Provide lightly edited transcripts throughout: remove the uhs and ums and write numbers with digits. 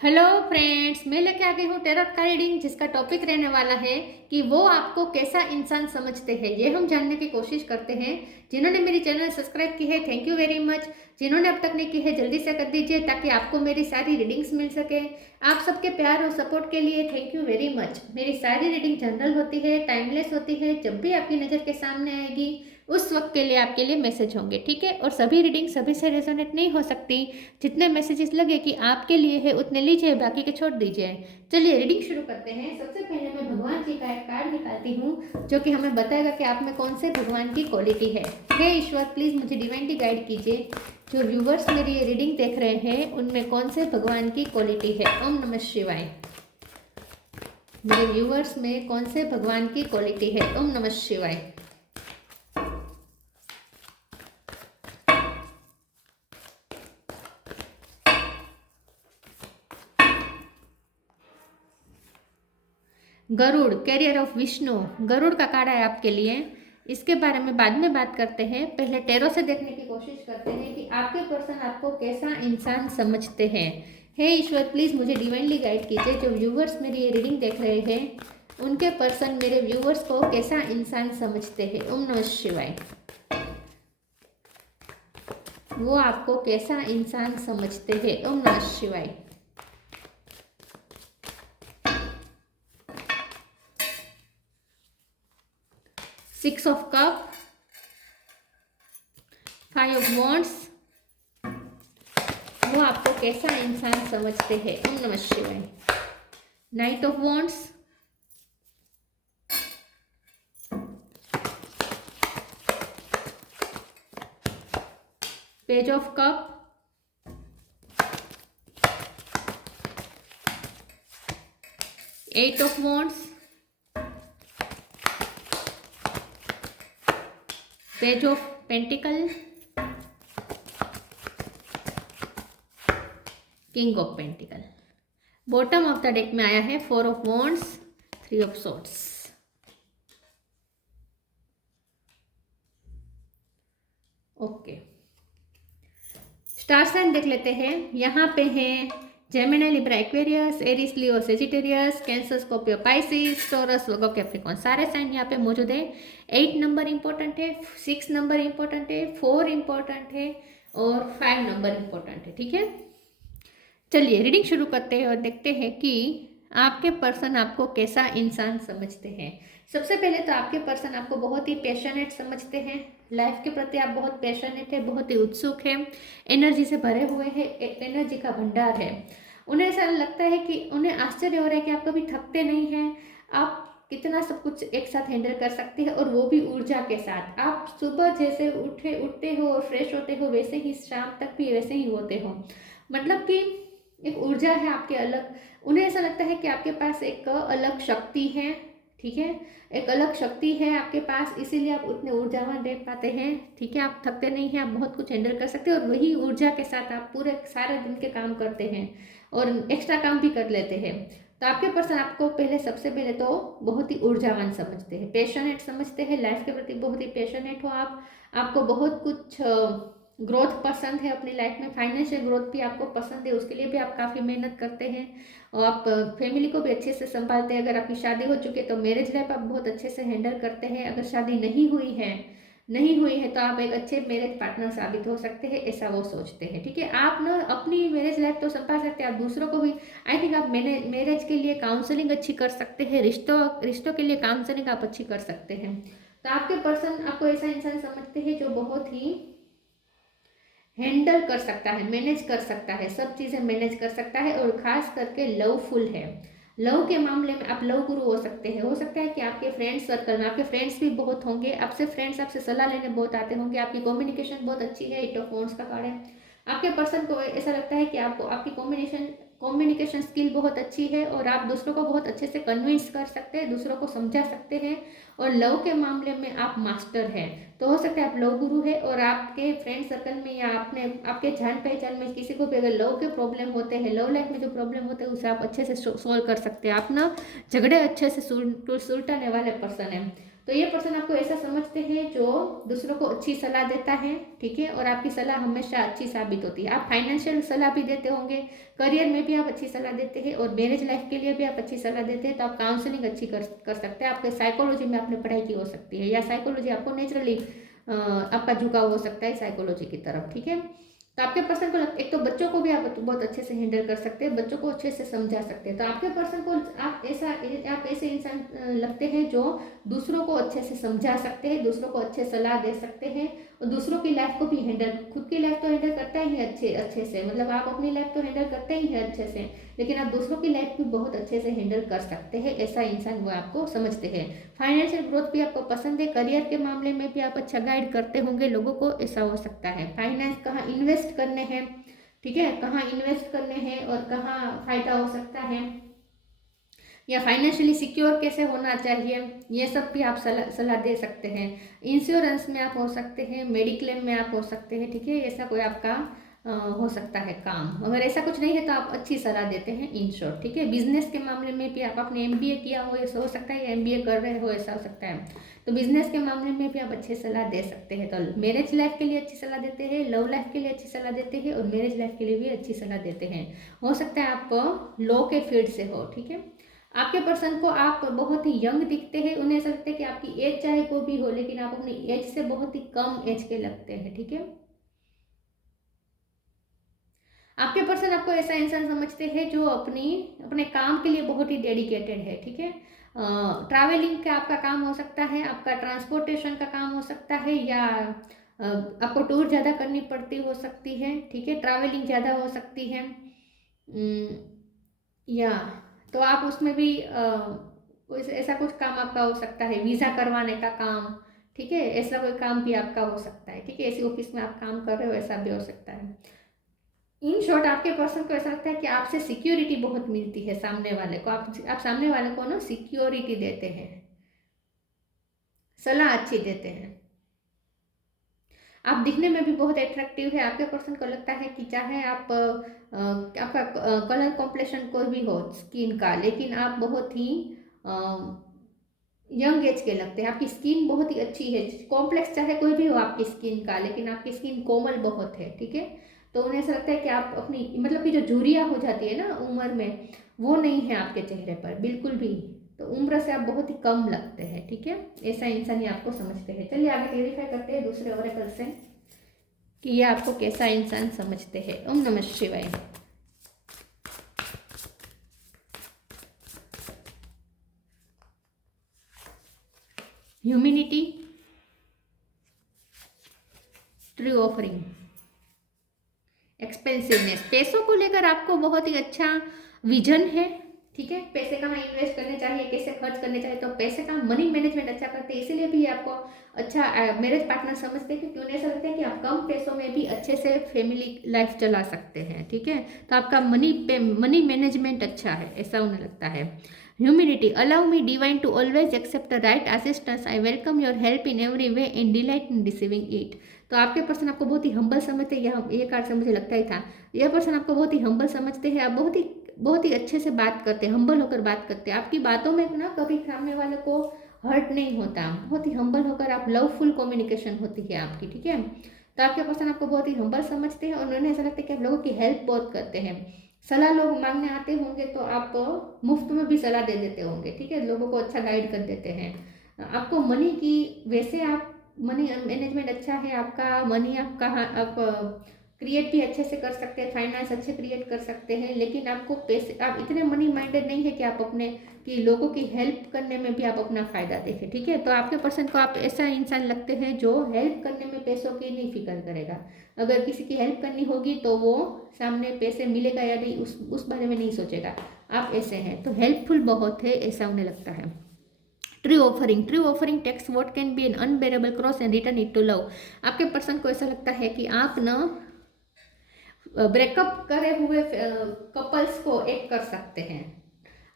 Hello friends, मैं लेके आ गई हूँ टैरोट का रीडिंग, जिसका टॉपिक रहने वाला है कि वो आपको कैसा इंसान समझते हैं। ये हम जानने की कोशिश करते हैं। जिन्होंने मेरी चैनल सब्सक्राइब की है, थैंक यू वेरी मच। जिन्होंने अब तक नहीं की है, जल्दी से कर दीजिए ताकि आपको मेरी सारी रीडिंग्स मिल सके। आप सबके प्यार और सपोर्ट के लिए थैंक यू वेरी मच। मेरी सारी रीडिंग जनरल होती है, टाइमलेस होती है। जब भी आपकी नज़र के सामने आएगी उस वक्त के लिए आपके लिए मैसेज होंगे, ठीक है। और सभी रीडिंग सभी से रेजोनेट नहीं हो सकती। जितने मैसेजेस लगे कि आपके लिए है उतने लीजिए, बाकी के छोड़ दीजिए। चलिए रीडिंग शुरू करते हैं। सबसे पहले मैं भगवान जी का एक कार्ड निकालती हूँ जो कि हमें बताएगा कि आप में कौन से भगवान की क्वालिटी है। हे ईश्वर, प्लीज मुझे डिवाइनली गाइड कीजिए। जो व्यूवर्स मेरी ये रीडिंग देख रहे हैं उनमें कौन से भगवान की क्वालिटी है। ओम नमः शिवाय। मेरे व्यूवर्स में कौन से भगवान की क्वालिटी है। ओम नमः शिवाय। Garuda, carrier of Vishnu. गरुड़ का कार्ड है आपके लिए। इसके बारे में बाद में बात करते हैं। पहले टैरो से देखने की कोशिश करते हैं कि आपके पर्सन आपको कैसा इंसान समझते हैं। हे ईश्वर, प्लीज मुझे डिवाइनली गाइड कीजिए। जो व्यूवर्स मेरी ये रीडिंग देख रहे हैं उनके पर्सन मेरे व्यूवर्स को कैसा इंसान समझते हैं। ओम नमः शिवाय। वो आपको कैसा इंसान समझते हैं। ओम नमः शिवाय। Six of cup, five of wands. वो आपको कैसा इंसान समझते हैं। ओम नमः शिवाय। Knight of wands, page of cup, eight of wands, page of pentacle, king of pentacle. Bottom of the deck में आया है four of wands, three of swords. Okay, star sign देख लेते हैं। यहाँ पे हैं Gemini, Libra, Aquarius, Aries, Leo, Sagittarius, Cancer, Scorpio, Pisces, Taurus, Virgo, Capricorn. सारे साइन यहाँ पे मौजूद है। 8 नंबर इंपॉर्टेंट है, 6 नंबर इंपॉर्टेंट है, 4 इंपॉर्टेंट है और 5 नंबर इंपॉर्टेंट है, ठीक है। चलिए रीडिंग शुरू करते हैं और देखते हैं कि आपके पर्सन आपको कैसा इंसान समझते हैं। सबसे पहले तो आपके पर्सन आपको बहुत ही पैशनेट समझते हैं। लाइफ के प्रति आप बहुत पैशनेट है, बहुत ही उत्सुक है, एनर्जी से भरे हुए हैं, एनर्जी का भंडार है। उन्हें ऐसा लगता है कि उन्हें आश्चर्य हो रहा है कि आप कभी थकते नहीं हैं। आप कितना सब कुछ एक साथ हैंडल कर सकते हैं और वो भी ऊर्जा के साथ। आप सुबह जैसे उठते हो और फ्रेश होते हो वैसे ही शाम तक भी वैसे ही होते हो। मतलब कि एक ऊर्जा है आपके अलग। उन्हें ऐसा लगता है कि आपके पास एक अलग शक्ति है, ठीक है। एक अलग शक्ति है आपके पास, इसीलिए आप उतने ऊर्जावान रह पाते हैं, ठीक है। आप थकते नहीं हैं, आप बहुत कुछ हैंडल कर सकते हैं और वही ऊर्जा के साथ आप पूरे सारे दिन के काम करते हैं और एक्स्ट्रा काम भी कर लेते हैं। तो आपके पर्सन आपको पहले सबसे पहले तो बहुत ही ऊर्जावान समझते हैं, पैशनेट समझते हैं, लाइफ के प्रति बहुत ही पैशनेट हो आप। आपको बहुत कुछ ग्रोथ पसंद है अपनी लाइफ में। फाइनेंशियल ग्रोथ भी आपको पसंद है, उसके लिए भी आप काफ़ी मेहनत करते हैं और आप फैमिली को भी अच्छे से संभालते हैं। अगर आपकी शादी हो चुकी है तो मैरिज लाइफ आप बहुत अच्छे से हैंडल करते हैं। अगर शादी नहीं हुई है तो आप एक अच्छे मैरिज पार्टनर साबित हो सकते हैं, ऐसा वो सोचते हैं, ठीक है। आप ना अपनी मैरिज लाइफ तो संभाल सकते हैं, आप दूसरों को भी। आई थिंक आप मैरिज के लिए काउंसलिंग अच्छी कर सकते हैं, रिश्तों के लिए काउंसलिंग आप अच्छी कर सकते हैं। तो आपके पर्सन आपको ऐसा इंसान समझते हैं जो बहुत ही हैंडल कर सकता है, मैनेज कर सकता है, सब चीज़ें मैनेज कर सकता है और खास करके लवफुल है। लव के मामले में आप लव गुरु हो सकते हैं। हो सकता है कि आपके फ्रेंड्स सर्कल में आपके फ्रेंड्स भी बहुत होंगे, फ्रेंड्स आपसे सलाह लेने बहुत आते होंगे, आपकी कम्युनिकेशन बहुत अच्छी है। एट ऑफ वॉन्ड्स का कार्ड है। आपके पर्सन को ऐसा लगता है कि आपकी कम्युनिकेशन स्किल बहुत अच्छी है और आप दूसरों को बहुत अच्छे से कन्विंस कर सकते हैं, दूसरों को समझा सकते हैं और लव के मामले में आप मास्टर हैं। तो हो सकता है आप लव गुरु है और आपके फ्रेंड सर्कल में या आपके जान पहचान में किसी को भी अगर लव के प्रॉब्लम होते हैं, लव लाइफ में जो प्रॉब्लम होते हैं उसे आप अच्छे से सोल्व कर सकते हैं। आप ना झगड़े अच्छे से सुलटाने वाले पर्सन हैं। तो ये पर्सन आपको ऐसा समझते हैं जो दूसरों को अच्छी सलाह देता है, ठीक है, और आपकी सलाह हमेशा अच्छी साबित होती है। आप फाइनेंशियल सलाह भी देते होंगे, करियर में भी आप अच्छी सलाह देते हैं, और मैरिज लाइफ के लिए भी आप अच्छी सलाह देते हैं। तो आप काउंसलिंग अच्छी कर सकते हैं। आपके साइकोलॉजी में आपने पढ़ाई की हो सकती है, या साइकोलॉजी आपको नेचुरली आपका झुकाव हो सकता है साइकोलॉजी की तरफ, ठीक है। तो आपके पर्सन को एक तो बच्चों को भी आप बहुत अच्छे से हैंडल कर सकते हैं, बच्चों को अच्छे से समझा सकते हैं। तो आपके पर्सन को आप ऐसे इंसान लगते हैं जो दूसरों को अच्छे से समझा सकते हैं, दूसरों को अच्छे सलाह दे सकते हैं, और दूसरों की लाइफ को भी हैंडल, खुद की लाइफ तो हैंडल करता ही है अच्छे से, मतलब आप अपनी लाइफ तो हैंडल करते ही हैं अच्छे से, लेकिन आप दूसरों की लाइफ भी बहुत अच्छे से हैंडल कर सकते हैं। ऐसा इंसान वो आपको समझते हैं। फाइनेंशियल ग्रोथ भी आपको पसंद है, करियर के मामले में भी आप अच्छा गाइड करते होंगे लोगों को, ऐसा हो सकता है। फाइनेंस कहाँ इन्वेस्ट करने हैं, ठीक है, कहाँ इन्वेस्ट करने हैं और कहाँ फायदा हो सकता है, या फाइनेंशियली सिक्योर कैसे होना चाहिए, ये सब भी आप सलाह दे सकते हैं। इंश्योरेंस में आप हो सकते हैं, मेडिक्लेम में आप हो सकते हैं, ठीक है, ऐसा कोई आपका हो सकता है काम। अगर ऐसा कुछ नहीं है तो आप अच्छी सलाह देते हैं इन शॉर्ट, ठीक है। बिजनेस के मामले में भी आपने एमबीए किया हो ऐसा हो सकता है, या एमबीए कर रहे हो ऐसा हो सकता है, तो बिजनेस के मामले में भी आप अच्छी सलाह दे सकते हैं। तो मैरिज लाइफ के लिए अच्छी सलाह देते हैं, लव लाइफ के लिए अच्छी सलाह देते हैं, और मैरिज लाइफ के लिए भी अच्छी सलाह देते हैं। हो सकता है आप लॉ के फील्ड से हो, ठीक है। आपके पर्सन को आप बहुत ही यंग दिखते हैं, उन्हें ऐसा लगता है कि आपकी एज चाहे कोई भी हो, लेकिन आप अपनी एज से बहुत ही कम एज के लगते हैं, ठीक है। आपके पर्सन आपको ऐसा इंसान समझते हैं जो अपने काम के लिए बहुत ही डेडिकेटेड है, ठीक है। ट्रैवलिंग का आपका काम हो सकता है, आपका ट्रांसपोर्टेशन का काम हो सकता है, या आपको टूर ज़्यादा करनी पड़ती हो सकती है, ठीक है, ट्रैवलिंग ज़्यादा हो सकती है, या तो आप उसमें भी ऐसा कुछ काम आपका हो सकता है, वीज़ा करवाने का काम, ठीक है, ऐसा कोई काम भी आपका हो सकता है, ठीक है, ऐसी ऑफिस में आप काम कर रहे हो ऐसा भी हो सकता है। इन शॉर्ट आपके पर्सन को ऐसा लगता है कि आपसे सिक्योरिटी बहुत मिलती है सामने वाले को, आप सामने वाले को ना सिक्योरिटी देते हैं, सलाह अच्छी देते हैं। आप दिखने में भी बहुत अट्रैक्टिव है। आपके पर्सन को लगता है कि चाहे आप आपका कलर कॉम्प्लेक्शन कोई भी हो स्किन का, लेकिन आप बहुत ही यंग एज के लगते हैं। आपकी स्किन बहुत ही अच्छी है, कॉम्प्लेक्स चाहे कोई भी हो आपकी स्किन का, लेकिन आपकी स्किन कोमल बहुत है, ठीक है। तो उन्हें ऐसा लगता है कि आप अपनी मतलब कि जो झुर्रियाँ हो जाती है ना उम्र में, वो नहीं है आपके चेहरे पर बिल्कुल भी। तो उम्र से आप बहुत ही कम लगते हैं, ठीक है। ऐसा इंसान ही आपको समझते हैं। चलिए आगे क्लेरिफाई करते हैं दूसरे ओरेकल से कि ये आपको कैसा इंसान समझते हैं। ओम नमः शिवाय। Humanity, true offering, expensiveness. पैसों को लेकर आपको बहुत ही अच्छा विजन है, ठीक है। पैसे कहाँ इन्वेस्ट करने चाहिए, कैसे खर्च करने चाहिए, तो पैसे का मनी मैनेजमेंट अच्छा करते हैं, इसीलिए भी आपको अच्छा मैरिज पार्टनर समझते हैं, क्योंकि उन्हें ऐसा लगता है कि आप कम पैसों में भी अच्छे से फैमिली लाइफ चला सकते हैं, ठीक है। तो आपका मनी मैनेजमेंट अच्छा है, ऐसा उन्हें लगता है। Humility, allow me divine to always accept the right assistance, I welcome your help in every way and delight in receiving it. तो आपके पर्सन आपको बहुत ही हम्बल समझते हैं, ये कार्ड से मुझे लगता ही था। यह पर्सन आपको बहुत ही हम्बल समझते हैं, आप बहुत ही अच्छे से बात करते हैं, हम्बल होकर बात करते हैं। आपकी बातों में ना कभी सामने वाले को हर्ट नहीं होता, बहुत ही हम्बल होकर आप लवफुल कम्युनिकेशन होती है आपकी, ठीक है। तो आपके पर्सन आपको बहुत ही हम्बल समझते हैं, और उन्हें ऐसा लगता है कि आप लोगों की हेल्प बहुत करते हैं। सलाह लोग मांगने आते होंगे तो आप मुफ्त में भी सलाह दे देते होंगे, ठीक है, लोगों को अच्छा गाइड कर देते हैं। आपको मनी की वैसे आप मनी मैनेजमेंट अच्छा है आपका, मनी आप क्रिएट भी अच्छे से कर सकते हैं, फाइनेंस अच्छे क्रिएट कर सकते हैं, लेकिन आपको पैसे, आप इतने मनी माइंडेड नहीं है कि आप अपने कि लोगों की हेल्प करने में भी आप अपना फ़ायदा देखें, ठीक है। तो आपके पर्सन को आप ऐसा इंसान लगते हैं जो हेल्प करने में पैसों की नहीं फिक्र करेगा। अगर किसी की हेल्प करनी होगी तो वो सामने पैसे मिलेगा या नहीं उस बारे में नहीं सोचेगा, आप ऐसे हैं। तो हेल्पफुल बहुत है, ऐसा उन्हें लगता है। True offering takes what can be an unbearable cross and return it to love. आपके पर्सन को ऐसा लगता है कि आप न ब्रेकअप करे हुए कपल्स को एक कर सकते हैं,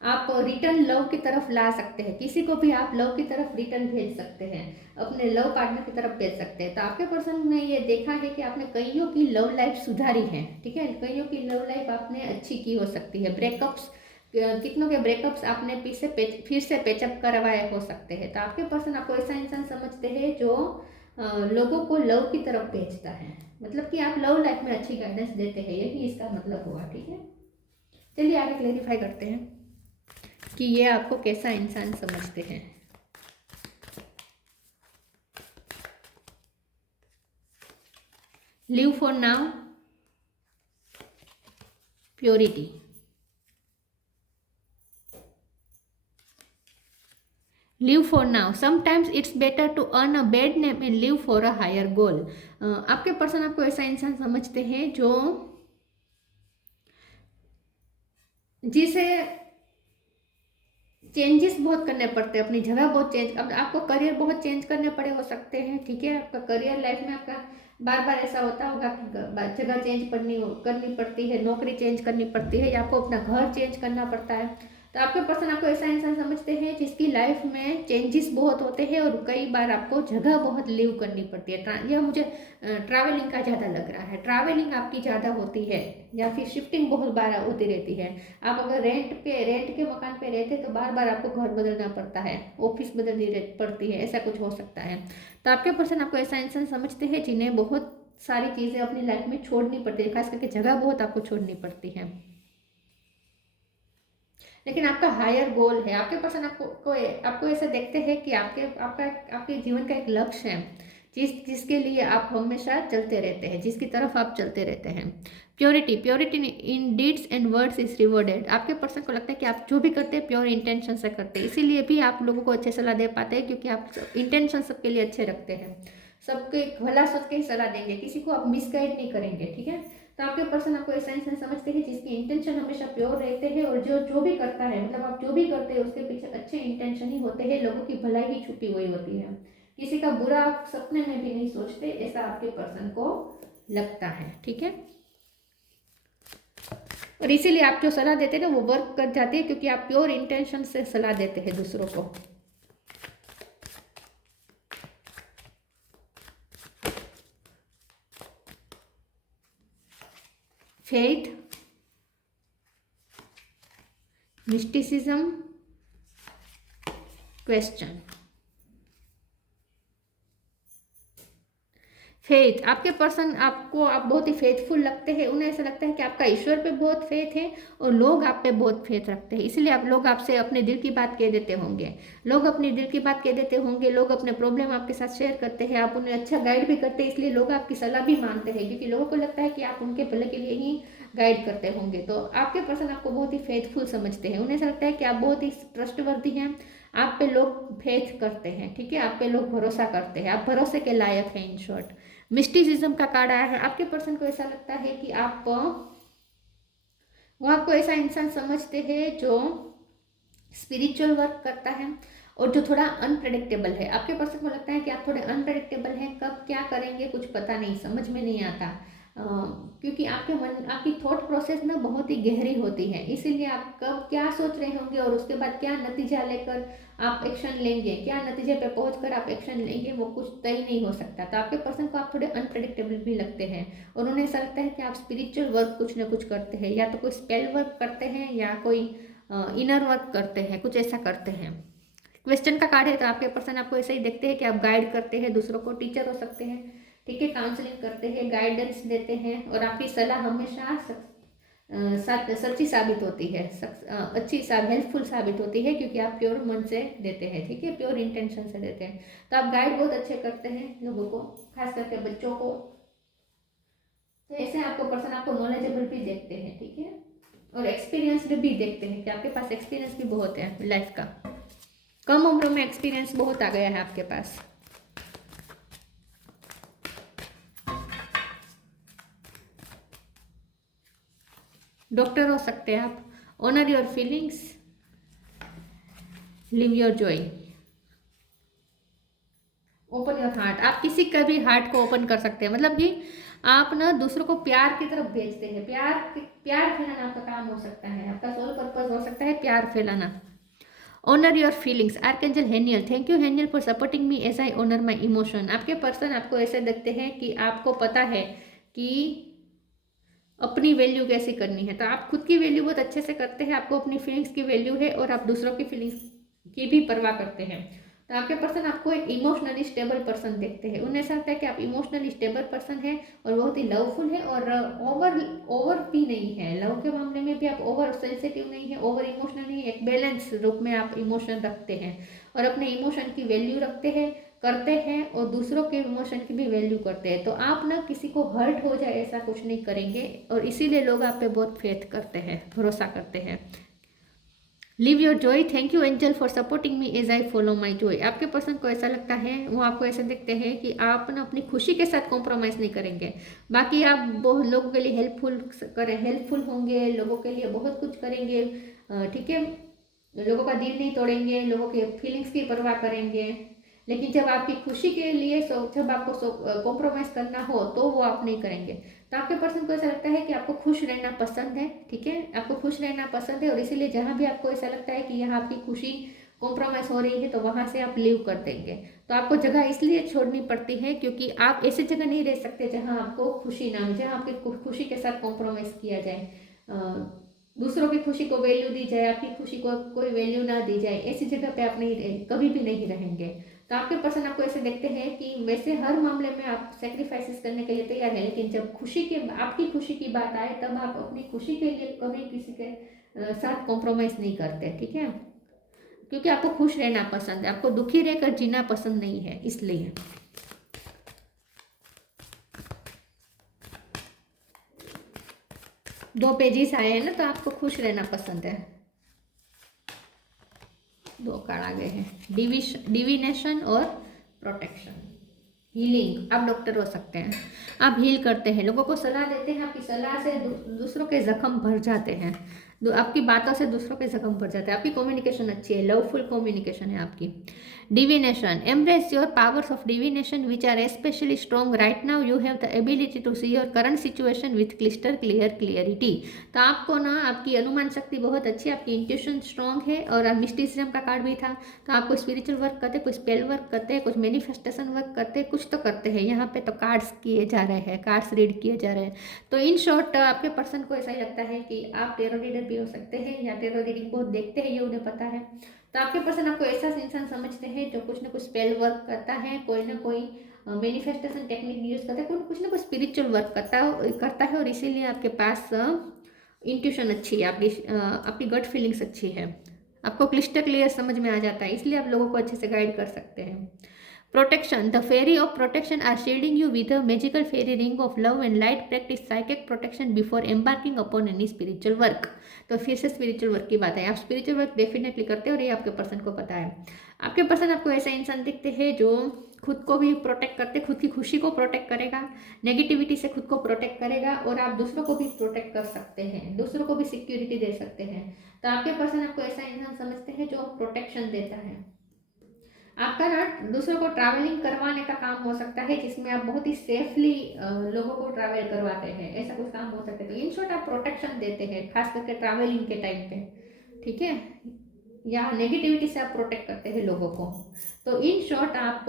आप रिटर्न लव की तरफ ला सकते हैं, किसी को भी आप लव की तरफ रिटर्न भेज सकते हैं, अपने लव पार्टनर की तरफ भेज सकते हैं। तो आपके पर्सन ने ये देखा है कि आपने कईयों की लव लाइफ सुधारी है, ठीक है, कईयों की लव लाइफ आपने अच्छी की हो सकती है। ब्रेकअप्स कितनों के ब्रेकअप्स आपने फिर से पेचअप करवाए हो सकते हैं। तो आपके पर्सन आपको ऐसा इंसान समझते हैं जो लोगों को लव की तरफ भेजता है, मतलब कि आप लव लाइफ में अच्छी गाइडेंस देते हैं, यही इसका मतलब हुआ। ठीक है, चलिए आगे क्लेरिफाई करते हैं कि ये आपको कैसा इंसान समझते हैं। Live for now, purity, live for now, sometimes it's better to earn a bad name and live for a higher goal. आपके पर्सन आपको ऐसा इंसान समझते हैं जो जिसे चेंजेस बहुत करने पड़ते हैं, अपनी जगह बहुत चेंज, अब आपको करियर बहुत चेंज करने पड़े हो सकते हैं। ठीक है, आपका करियर लाइफ में आपका बार बार ऐसा होता होगा कि जगह चेंज करनी पड़ती है, नौकरी चेंज करनी पड़ती है, या आपको अपना घर चेंज करना पड़ता है। तो आपके पर्सन आपको ऐसा इंसान समझते हैं जिसकी लाइफ में चेंजेस बहुत होते हैं और कई बार आपको जगह बहुत लीव करनी पड़ती है। यह मुझे ट्रैवलिंग का ज़्यादा लग रहा है, ट्रैवलिंग आपकी ज़्यादा होती है या फिर शिफ्टिंग बहुत बार होती रहती है। आप अगर रेंट के मकान पे रहते तो बार बार आपको घर बदलना पड़ता है, ऑफिस बदलनी पड़ती है, ऐसा कुछ हो सकता है। तो आपके पर्सन आपको ऐसा इंसान समझते हैं जिन्हें बहुत सारी चीज़ें अपनी लाइफ में छोड़नी पड़ती है, खास करके जगह बहुत आपको छोड़नी पड़ती है। लेकिन आपका हायर गोल है, आपके पर्सन आपको ऐसा देखते हैं कि आपके जीवन का एक लक्ष्य है जिसके लिए आप हमेशा चलते रहते हैं, जिसकी तरफ आप चलते रहते हैं। Purity in deeds and words is rewarded. आपके पर्सन को लगता है कि आप जो भी करते हैं प्योर इंटेंशन से करते हैं, इसीलिए भी आप लोगों को अच्छे सलाह दे पाते हैं, क्योंकि आप इंटेंशन सबके लिए अच्छे रखते हैं, सबके भला सोच के ही सलाह देंगे, किसी को आप मिसगाइड नहीं करेंगे। ठीक है, तो आपके पर्सन आपको ऐसा इंसान समझते हैं जिसकी इंटेंशन हमेशा प्योर रहते हैं, और जो भी करता है, मतलब आप जो भी करते हैं उसके पीछे अच्छे इंटेंशन ही होते हैं, लोगों की भलाई ही छुपी हुई होती है, किसी का बुरा आप सपने में भी नहीं सोचते, ऐसा आपके पर्सन को लगता है। ठीक है, और इसीलिए आप जो सलाह देते हैं ना वो वर्क कर जाती है, क्योंकि आप प्योर इंटेंशन से सलाह देते हैं दूसरों को। Faith, mysticism, question. फेथ, आपके पर्सन आप बहुत ही फेथफुल लगते हैं, उन्हें ऐसा लगता है कि आपका ईश्वर पे बहुत फेथ है और लोग आप पे बहुत फेथ रखते हैं, इसलिए लोग आपसे अपने दिल की बात कह देते होंगे, लोग अपनी दिल की बात कह देते होंगे, लोग अपने प्रॉब्लम आपके साथ शेयर करते हैं, आप उन्हें अच्छा गाइड भी करते हैं, इसलिए लोग आपकी सलाह भी मानते हैं, क्योंकि लोगों को लगता है कि आप उनके भले के लिए ही गाइड करते होंगे। तो आपके पर्सन आपको बहुत ही फेथफुल समझते हैं, उन्हें ऐसा लगता है कि आप बहुत ही ट्रस्टवर्दी हैं, आप पे लोग फेथ करते हैं। ठीक है, आप पे लोग भरोसा करते हैं, आप भरोसे के लायक हैं, इन शॉर्ट। मिस्टिसिज्म का कार्ड आया है, आपके पर्सन को ऐसा लगता है कि वो आपको ऐसा इंसान समझते हैं जो स्पिरिचुअल वर्क करता है और जो थोड़ा अनप्रेडिक्टेबल है। आपके पर्सन को लगता है कि आप थोड़े अनप्रेडिक्टेबल हैं, कब क्या करेंगे कुछ पता नहीं, समझ में नहीं आता, क्योंकि आपकी थॉट प्रोसेस ना बहुत ही गहरी होती है, इसीलिए आप कब क्या सोच रहे होंगे और उसके बाद क्या नतीजा लेकर आप एक्शन लेंगे, क्या नतीजे पे पहुंचकर आप एक्शन लेंगे, वो कुछ तय नहीं हो सकता। तो आपके पर्सन को आप थोड़े अनप्रेडिक्टेबल भी लगते हैं, और उन्हें ऐसा लगता है कि आप स्पिरिचुअल वर्क कुछ ना कुछ करते हैं, या तो कोई स्पेल वर्क करते हैं या कोई इनर वर्क करते हैं, कुछ ऐसा करते हैं। क्वेश्चन का कार्ड है, तो आपके पर्सन आपको ऐसे ही देखते हैं कि आप गाइड करते हैं दूसरों को, टीचर हो सकते हैं। ठीक है, काउंसलिंग करते हैं, गाइडेंस देते हैं, और आपकी सलाह हमेशा सच्ची साबित होती है, अच्छी हेल्पफुल साबित होती है, क्योंकि आप प्योर मन से देते हैं। ठीक है, प्योर इंटेंशन से देते हैं, तो आप गाइड बहुत अच्छे करते हैं लोगों को, खास करके बच्चों को। तो ऐसे आपको पर्सन आपको नॉलेजेबल भी देखते हैं। ठीक है, और एक्सपीरियंस भी देखते हैं कि आपके पास एक्सपीरियंस भी बहुत है लाइफ का, कम उम्र में एक्सपीरियंस बहुत आ गया है आपके पास। डॉक्टर हो सकते हैं आप। Honour your feelings, live your joy, open your heart. आप किसी का भी हार्ट को ओपन कर सकते हैं, मतलब कि आप ना दूसरों को प्यार की तरफ भेजते हैं, प्यार फैलाना आपका काम हो सकता है, आपका सोल पर्पस हो सकता है प्यार फैलाना। Honour your feelings, archangel Haniel, thank you Haniel for supporting me as I honour my emotion. आपके पर्सन आपको ऐसे देखते हैं कि आपको पता है कि अपनी वैल्यू कैसे करनी है। तो आप खुद की वैल्यू बहुत अच्छे से करते हैं, आपको अपनी फीलिंग्स की वैल्यू है और आप दूसरों की फीलिंग्स की भी परवाह करते हैं। तो आपके पर्सन आपको एक इमोशनली स्टेबल पर्सन देखते हैं, उन्हें ऐसा लगता है कि आप इमोशनली स्टेबल पर्सन है और बहुत ही लवफुल है और ओवर ओवर भी नहीं है। लव के मामले में भी आप ओवर सेंसिटिव नहीं है, ओवर इमोशनल नहीं है, एक बैलेंस रूप में आप इमोशन रखते हैं और अपने इमोशन की वैल्यू रखते हैं, करते हैं और दूसरों के इमोशन की भी वैल्यू करते हैं। तो आप ना किसी को हर्ट हो जाए ऐसा कुछ नहीं करेंगे और इसीलिए लोग आप पे बहुत फेथ करते हैं, भरोसा करते हैं। Live your joy, thank you angel for supporting me as I follow my joy. आपके पर्सन को ऐसा लगता है, वो आपको ऐसे देखते हैं कि आप ना अपनी खुशी के साथ कॉम्प्रोमाइज़ नहीं करेंगे। बाकी आप बहुत लोगों के लिए हेल्पफुल होंगे, लोगों के लिए बहुत कुछ करेंगे, ठीक है, लोगों का दिल नहीं तोड़ेंगे, लोगों के फीलिंग्स की परवाह करेंगे। लेकिन जब आपकी खुशी के लिए जब आपको कॉम्प्रोमाइज़ करना हो तो वो आप नहीं करेंगे। तो आपके पर्सन को ऐसा लगता है कि आपको खुश रहना पसंद है, ठीक है, आपको खुश रहना पसंद है और इसीलिए जहाँ भी आपको ऐसा लगता है कि यहाँ आपकी खुशी कॉम्प्रोमाइज़ हो रही है तो वहाँ से आप लीव कर देंगे। तो आपको जगह इसलिए छोड़नी पड़ती है क्योंकि आप ऐसी जगह नहीं रह सकते जहाँ आपको खुशी ना हो, जहाँ आपकी खुशी के साथ कॉम्प्रोमाइज़ किया जाए, दूसरों की खुशी को वैल्यू दी जाए, आपकी खुशी को कोई वैल्यू ना दी जाए, ऐसी जगह पे आप नहीं कभी भी नहीं रहेंगे। तो आपके पर्सन आपको ऐसे देखते हैं कि वैसे हर मामले में आप सेक्रीफाइसेस करने के लिए तैयार है, लेकिन जब आपकी खुशी की बात आए तब आप अपनी खुशी के लिए कभी किसी के साथ कॉम्प्रोमाइज़ नहीं करते, ठीक है, क्योंकि आपको खुश रहना पसंद है, आपको दुखी रहकर जीना पसंद नहीं है, इसलिए। 2 पेजेस आए हैं ना, तो आपको खुश रहना पसंद है। 2 कार्ड आ गए हैं, डिविनेशन और प्रोटेक्शन। हीलिंग, आप डॉक्टर हो सकते हैं, आप हील करते हैं, लोगों को सलाह देते हैं, आपकी सलाह से दूसरों के जख्म भर जाते हैं, आपकी बातों से दूसरों के जख्म भर जाते हैं, आपकी कम्युनिकेशन अच्छी है, लवफुल कम्युनिकेशन है आपकी। Divination, embrace your powers of divination which are especially strong right now, you have the ability to see your current situation with crystal clarity. तो आपको ना आपकी अनुमान शक्ति बहुत अच्छी है, आपकी इंट्यूशन स्ट्रॉन्ग है और मिस्टिसिज्म का कार्ड भी था। तो आपको स्पिरिचुअल वर्क करते, कुछ स्पेल वर्क करते हैं, कुछ मैनिफेस्टेशन वर्क करते हैं, कुछ तो करते हैं। यहाँ पे तो कार्ड्स किए जा रहे हैं, कार्ड्स रीड किए जा रहे हैं। तो इन शॉर्ट आपके पर्सन को ऐसा ही लगता है कि आप टेरो रीडर भी हो सकते हैं या टेरो रीडिंग बहुत देखते हैं, ये उन्हें पता है। तो आपके पर्सन आपको ऐसा इंसान समझते हैं जो कुछ ना कुछ स्पेल वर्क करता है, कोई ना कोई मैनिफेस्टेशन टेक्निक यूज करता है, कुछ ना कुछ स्पिरिचुअल वर्क करता है और इसीलिए आपके पास इंट्यूशन अच्छी है, आपकी गट फीलिंग्स अच्छी है, आपको क्लिस्टर क्लियर समझ में आ जाता है, इसलिए आप लोगों को अच्छे से गाइड कर सकते हैं। Protection, the fairy of protection are shielding you with a magical fairy ring of love and light, practice psychic protection before embarking upon any spiritual work. तो फिर से स्पिरिचुअल वर्क की बात है, आप स्पिरिचुअल वर्क डेफिनेटली करते हैं और ये आपके पर्सन को पता है। आपके पर्सन आपको ऐसा इंसान दिखते हैं जो खुद को भी प्रोटेक्ट करते, खुद की खुशी को प्रोटेक्ट करेगा, नेगेटिविटी से खुद को प्रोटेक्ट करेगा और आप दूसरों को भी प्रोटेक्ट कर सकते हैं, दूसरों को भी सिक्योरिटी दे सकते हैं। तो आपके पर्सन आपको ऐसा इंसान समझते हैं जो प्रोटेक्शन देता है। आपका ना दूसरों को ट्रैवलिंग करवाने का काम हो सकता है जिसमें आप बहुत ही सेफली लोगों को ट्रैवल करवाते हैं, ऐसा कुछ काम हो सकता है। तो इन शॉर्ट आप प्रोटेक्शन देते हैं खास करके ट्रैवलिंग के टाइम पे, ठीक है, या नेगेटिविटी से आप प्रोटेक्ट करते हैं लोगों को। तो इन शॉर्ट आप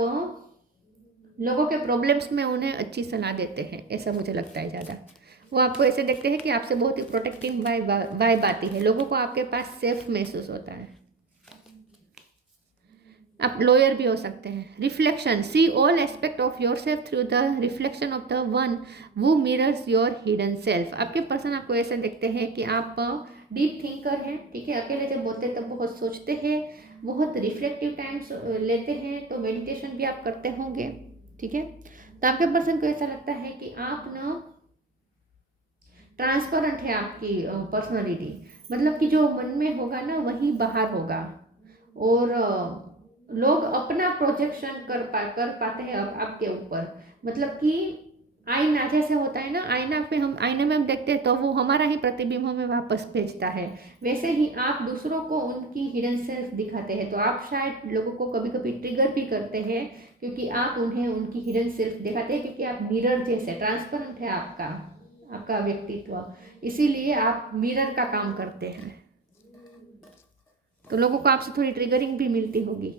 लोगों के प्रॉब्लम्स में उन्हें अच्छी सलाह देते हैं, ऐसा मुझे लगता है ज़्यादा। वो आपको ऐसे देखते हैं कि आपसे बहुत ही प्रोटेक्टिव वाइब आती है, लोगों को आपके पास सेफ महसूस होता है। आप लॉयर भी हो सकते हैं। Reflection, see all aspect of your self through the reflection of the one who mirrors your hidden self. आपके पर्सन आपको ऐसे देखते हैं कि आप डीप थिंकर हैं, ठीक है, अकेले जब बोलते हैं तब बहुत सोचते हैं, बहुत रिफ्लेक्टिव टाइम्स लेते हैं, तो मेडिटेशन भी आप करते होंगे, ठीक है। तो आपके पर्सन को ऐसा लगता है कि आप ना ट्रांसपेरेंट है आपकी पर्सनालिटी, मतलब कि जो मन में होगा ना वही बाहर होगा और लोग अपना प्रोजेक्शन कर पाते हैं आपके ऊपर, मतलब कि आईना जैसे होता है ना, आईने में हम देखते हैं तो वो हमारा ही प्रतिबिंब हमें वापस भेजता है, वैसे ही आप दूसरों को उनकी हिडन सेल्फ दिखाते हैं। तो आप शायद लोगों को कभी कभी ट्रिगर भी करते हैं क्योंकि आप उन्हें उनकी हिडन सेल्फ दिखाते हैं, क्योंकि आप मिरर जैसे ट्रांसपेरेंट है आपका व्यक्तित्व, इसीलिए आप मिरर का काम करते हैं। तो लोगों को आपसे थोड़ी ट्रिगरिंग भी मिलती होगी।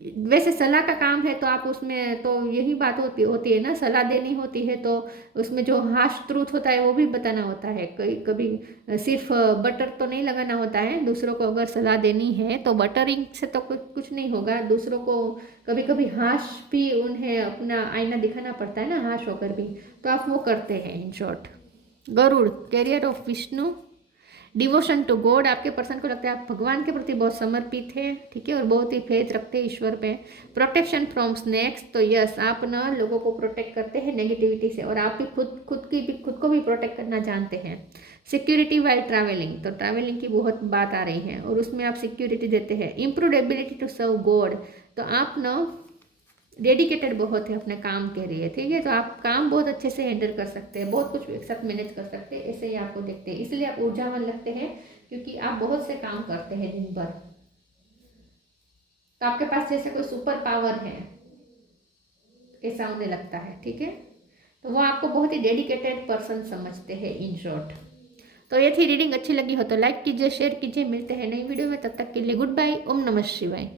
वैसे सलाह का काम है तो आप उसमें तो यही बात होती होती है ना, सलाह देनी होती है तो उसमें जो हार्श ट्रूथ होता है वो भी बताना होता है। कई कभी सिर्फ बटर तो नहीं लगाना होता है। दूसरों को अगर सलाह देनी है तो बटरिंग से तो कुछ कुछ नहीं होगा। दूसरों को कभी कभी हार्श भी उन्हें अपना आईना दिखाना पड़ता है ना, हार्श होकर भी, तो आप वो करते हैं in short. Garuda, carrier of Vishnu, devotion to God, आपके पर्सन को लगता है आप भगवान के प्रति बहुत समर्पित है, ठीक है, और बहुत ही फेथ रखते हैं ईश्वर पे। प्रोटेक्शन फ्रॉम स्नेक्स, तो यस आप ना लोगों को प्रोटेक्ट करते हैं नेगेटिविटी से, और आप भी खुद को भी प्रोटेक्ट करना जानते हैं। सिक्योरिटी वाइल ट्रैवलिंग, तो ट्रैवलिंग की बहुत बात आ रही है और उसमें आप सिक्योरिटी देते हैं। Improve ability to serve God, तो आप ना डेडिकेटेड बहुत है अपने काम के लिए, ठीक है, तो आप काम बहुत अच्छे से हैंडल कर सकते हैं, बहुत कुछ एक साथ मैनेज कर सकते हैं, ऐसे ही आपको देखते हैं, इसलिए आप ऊर्जावान लगते हैं क्योंकि आप बहुत से काम करते हैं दिन भर। तो आपके पास जैसे कोई सुपर पावर है ऐसा उन्हें लगता है, ठीक है, तो वो आपको बहुत ही डेडिकेटेड पर्सन समझते हैं इन शॉर्ट। तो ये थी रीडिंग, अच्छी लगी हो तो लाइक कीजिए, शेयर कीजिए, मिलते हैं नई वीडियो में, तब तक के लिए गुड बाय, ओम नमः शिवाय।